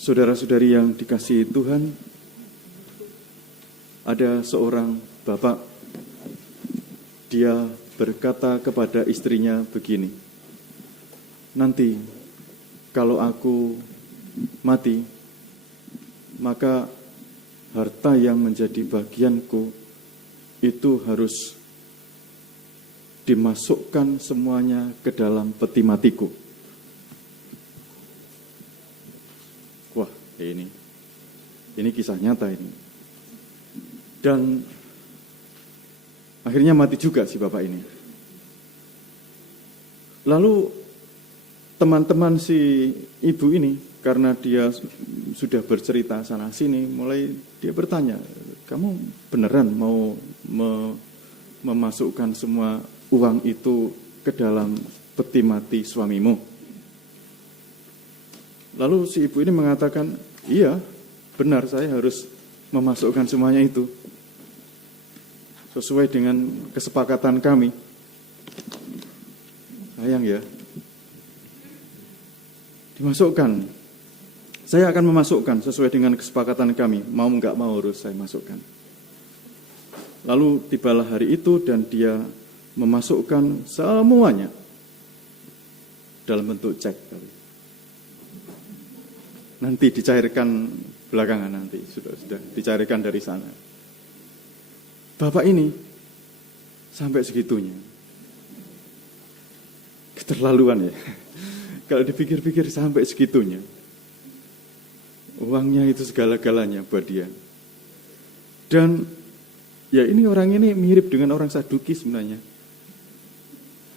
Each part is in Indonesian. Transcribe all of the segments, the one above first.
Saudara-saudari yang dikasihi Tuhan, ada seorang bapak, dia berkata kepada istrinya begini, nanti kalau aku mati, maka harta yang menjadi bagianku itu harus dimasukkan semuanya ke dalam peti matiku. Wah, ini kisah nyata ini. Dan akhirnya mati juga si bapak ini. Lalu teman-teman si ibu ini, karena dia sudah bercerita sana sini, mulai dia bertanya, kamu beneran mau memasukkan semua uang itu ke dalam peti mati suamimu? Lalu si ibu ini mengatakan, iya benar, saya harus memasukkan semuanya itu sesuai dengan kesepakatan kami. Sayang ya, dimasukkan. Saya akan memasukkan sesuai dengan kesepakatan kami, mau nggak mau harus saya masukkan. Lalu tibalah hari itu dan dia memasukkan semuanya dalam bentuk cek. Nanti dicairkan belakangan, nanti sudah dicairkan dari sana. Bapak ini sampai segitunya. Keterlaluan ya. Kalau dipikir-pikir sampai segitunya. Uangnya itu segala-galanya buat dia. Dan ya ini orang ini mirip dengan orang Saduki sebenarnya.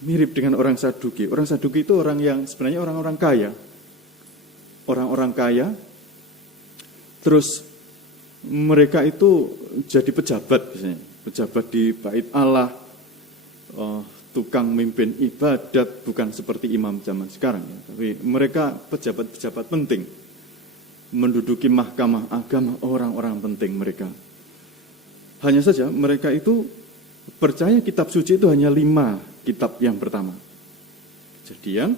Mirip dengan orang Saduki. Orang Saduki itu orang yang sebenarnya orang-orang kaya. Orang-orang kaya, terus mereka itu jadi pejabat biasanya. Pejabat di bait Allah, tukang mimpin ibadat, bukan seperti imam zaman sekarang ya. Tapi mereka pejabat-pejabat penting, menduduki mahkamah agama, orang-orang penting mereka. Hanya saja mereka itu percaya kitab suci itu hanya 5 kitab yang pertama. Kejadian,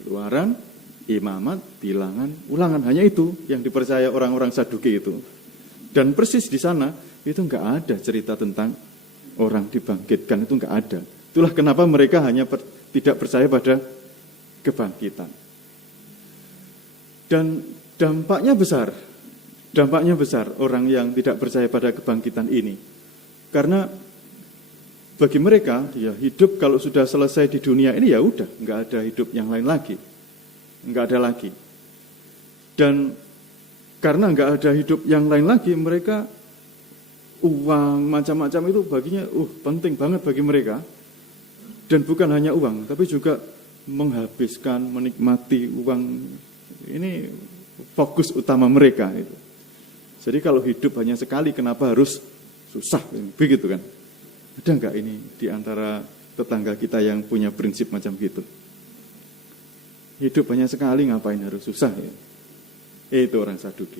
Keluaran, Imamat, Bilangan, Ulangan, hanya itu yang dipercaya orang-orang Saduki itu. Dan persis di sana itu enggak ada cerita tentang orang dibangkitkan, itu enggak ada. Itulah kenapa mereka hanya tidak percaya pada kebangkitan. Dan dampaknya besar orang yang tidak percaya pada kebangkitan ini. Karena bagi mereka, ya hidup kalau sudah selesai di dunia ini ya udah, enggak ada hidup yang lain lagi. Enggak ada lagi. Dan karena enggak ada hidup yang lain lagi, mereka uang macam-macam itu baginya penting banget bagi mereka. Dan bukan hanya uang, tapi juga menghabiskan, menikmati uang. Ini fokus utama mereka itu. Jadi kalau hidup hanya sekali, kenapa harus susah? Begitu kan? Ada enggak ini di antara tetangga kita yang punya prinsip macam gitu? Hidup hanya sekali, ngapain harus susah ya? Itu orang Saduki.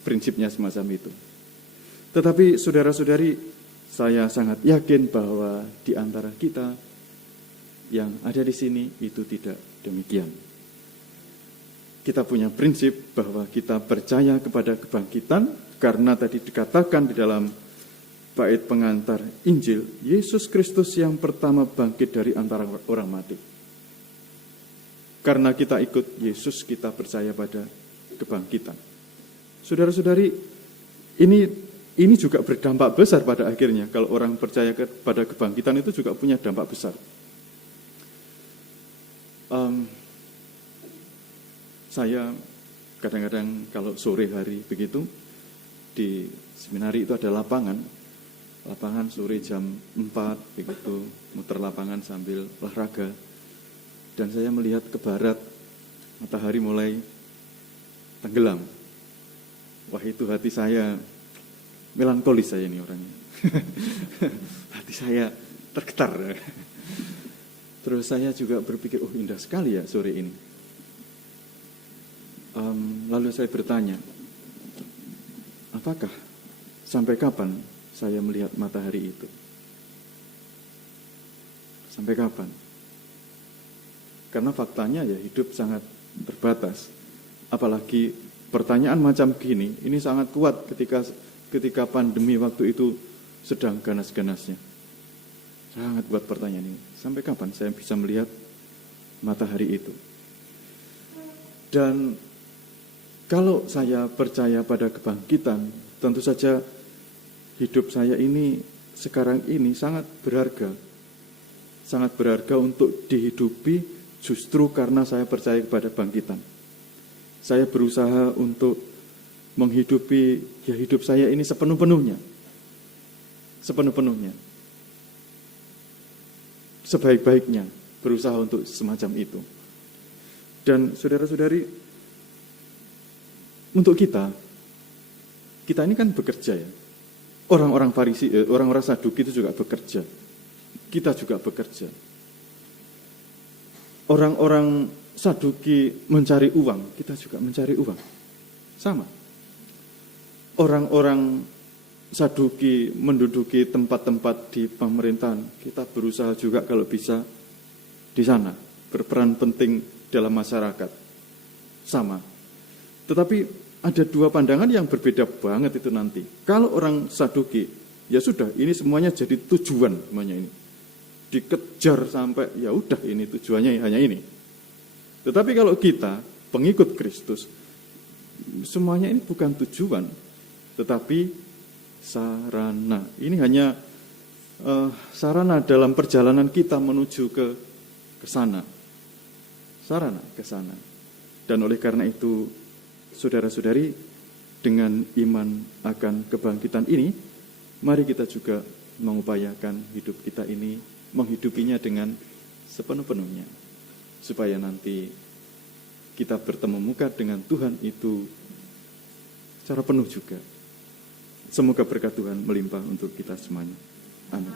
Prinsipnya semacam itu. Tetapi saudara-saudari, saya sangat yakin bahwa di antara kita yang ada di sini itu tidak demikian. Kita punya prinsip bahwa kita percaya kepada kebangkitan, karena tadi dikatakan di dalam bait pengantar Injil, Yesus Kristus yang pertama bangkit dari antara orang mati. Karena kita ikut Yesus, kita percaya pada kebangkitan. Saudara-saudari, ini juga berdampak besar pada akhirnya. Kalau orang percaya pada kebangkitan itu juga punya dampak besar. Saya kadang-kadang kalau sore hari begitu, di seminari itu ada lapangan sore jam 4 begitu, muter lapangan sambil olahraga. Dan saya melihat ke barat, matahari mulai tenggelam. Wah, itu hati saya melankolis, saya ini orangnya. Hati saya tergetar. Terus saya juga berpikir, indah sekali ya sore ini. Lalu saya bertanya, apakah sampai kapan saya melihat matahari itu? Sampai kapan? Karena faktanya ya hidup sangat terbatas. Apalagi pertanyaan macam gini, ini sangat kuat ketika pandemi waktu itu sedang ganas-ganasnya. Sangat kuat pertanyaan ini. Sampai kapan saya bisa melihat matahari itu? Dan kalau saya percaya pada kebangkitan, tentu saja hidup saya ini sekarang ini sangat berharga. Sangat berharga untuk dihidupi justru karena saya percaya kepada bangkitan. Saya berusaha untuk menghidupi hidup saya ini sepenuh-penuhnya. Sepenuh-penuhnya. Sebaik-baiknya berusaha untuk semacam itu. Dan saudara-saudari, untuk kita ini kan bekerja ya. Orang-orang Farisi, orang-orang Saduki itu juga bekerja. Kita juga bekerja. Orang-orang Saduki mencari uang, kita juga mencari uang. Sama. Orang-orang Saduki menduduki tempat-tempat di pemerintahan, kita berusaha juga kalau bisa di sana, berperan penting dalam masyarakat. Sama. Tetapi ada dua pandangan yang berbeda banget itu nanti. Kalau orang Saduki, ya sudah, ini semuanya jadi tujuan semuanya ini. Dikejar sampai ya udah ini tujuannya hanya ini. Tetapi kalau kita pengikut Kristus, semuanya ini bukan tujuan, tetapi sarana. Ini hanya sarana dalam perjalanan kita menuju ke sana. Sarana ke sana. Dan oleh karena itu, saudara-saudari, dengan iman akan kebangkitan ini, mari kita juga mengupayakan hidup kita ini, menghidupinya dengan sepenuh-penuhnya. Supaya nanti kita bertemu muka dengan Tuhan itu secara penuh juga. Semoga berkat Tuhan melimpah untuk kita semuanya. Amin.